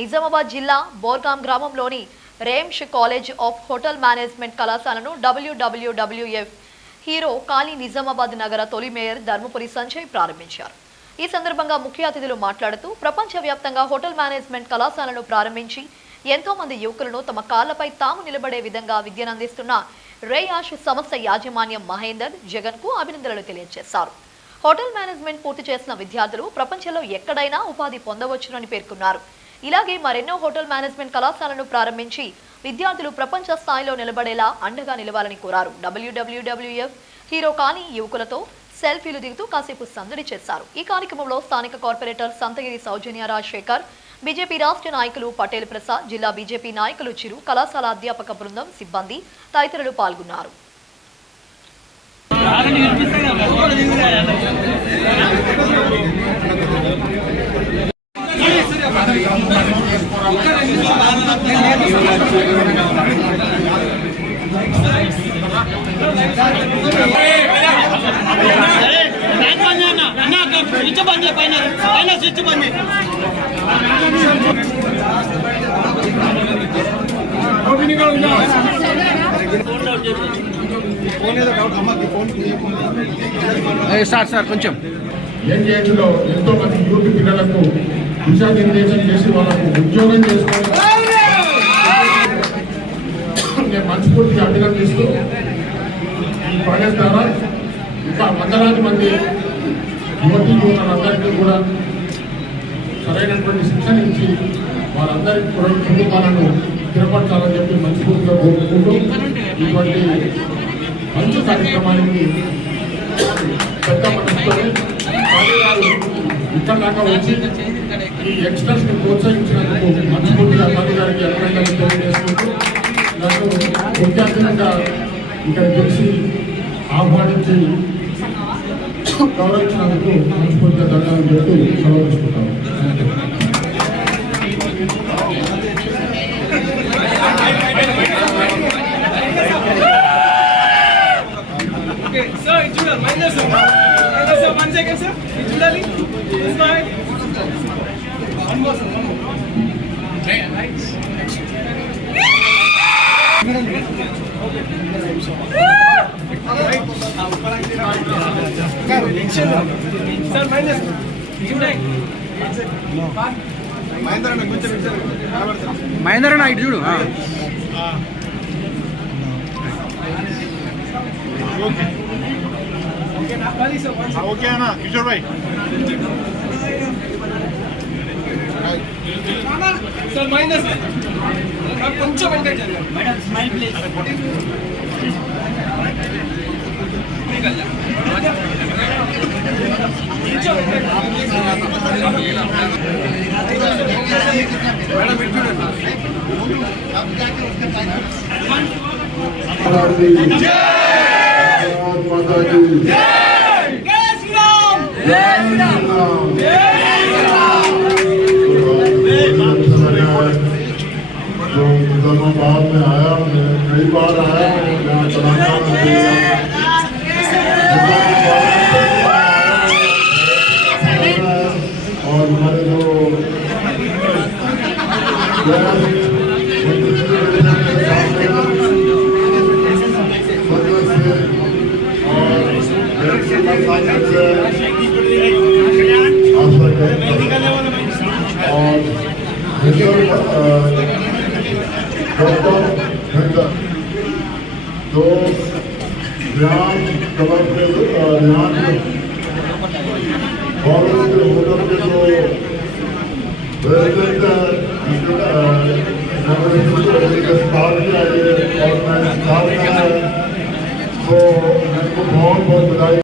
నిజామాబాద్ జిల్లా బోర్గాం గ్రామంలోని రేమ్ష్ college of hotel management కళాశాలను WWWF హీరో కాళీ నిజామాబాద్ నగర తొలి మేయర్ ధర్మపురి సంజయ్ ప్రారంభించారు. ఈ సందర్భంగా ముఖ్య అతిథులు మాట్లాడుతూ ప్రపంచవ్యాప్తంగా హోటల్ మేనేజ్మెంట్ కళాశాలను ప్రారంభించి ఎంతో మంది యువకులను తమ కాళ్లపై తాము నిలబడే విధంగా విద్యను అందిస్తున్న రేయాష్ సంస్థ యాజమాన్యం మహేందర్ జగన్ కు అభినందనలు తెలియజేశారు. హోటల్ మేనేజ్మెంట్ పూర్తి చేసిన విద్యార్థులు ప్రపంచంలో ఎక్కడైనా ఉపాధి పొందవచ్చునని పేర్కొన్నారు. ఇలాగే మరెన్నో హోటల్ మేనేజ్మెంట్ కళాశాలను ప్రారంభించి విద్యార్థులు ప్రపంచ స్థాయిలో నిలబడేలా అండగా నిలవాలని కోరారు. WWWF హీరో కాళీ యువకులతో సెల్ఫీలు దిగుతూ కాసేపు సందడి చేశారు. ఈ కార్యక్రమంలో స్థానిక కార్పొరేటర్ సంతగిరి సౌజన్య రాజశేఖర్, బీజేపీ రాష్ట్ర నాయకులు పటేల్ ప్రసాద్, జిల్లా బీజేపీ నాయకులు చిరు, కళాశాల అధ్యాపక బృందం, సిబ్బంది తదితరులు పాల్గొన్నారు. సార్ కొంచెం యంగ్ ఏజ్లో ఎంతో మంది యూత్ పిల్లలకు దిశానిర్దేశం చేసి వాళ్ళకు ఉద్యోగం చేసుకోవాలి నేను మనస్ఫూర్తిగా అభినందిస్తూ ఈ ప్రాజెక్ట్ ద్వారా ఇంకా వందలాది మంది యువతీ యువకులందరికీ కూడా సరైనటువంటి శిక్షణ ఇచ్చి వారందరికీ కూడా కుటుంబాలను స్థిరపరచాలని చెప్పి మనస్ఫూర్తిగా కోరుకుంటూ ఇటువంటి మంచి కార్యక్రమానికి పెద్ద మనసుతో ఇక్కడ దాకా వచ్చి ఈ యంగ్స్టర్స్ ని ప్రోత్సహించినందుకు మనస్ఫూర్తిగా మోదీ గారికి అభినందనలు తెలియజేసుకుంటూ నన్ను ముఖ్య అతిథిగా ఇక్కడ తెలిసి ఆహ్వానించి గౌరవించినందుకు మనస్ఫూర్తిగా ధన్యవాదాలు చెప్తూ సమర్పిస్తున్నాను. One second, sir. Chudali. Smile. One more, sir. One more. Right. Sir, minus. Chudali. Mahender అన్న ఇటు చూడు. ఓకే అన్న కిషోర్ భాయ్ Sir, minus. కొంచెం వెంటనే జరగాలి. Madam smile please. जो निजामाबाद में आया मैं कई बार आया यहाँ तेलंगाना और हमारे जो तो ध्यान कलर पे ध्यान कॉलेज के होटल के जो प्रेसिडेंट है और मैं स्टाफ है तो मेरे को बहुत बहुत बधाई।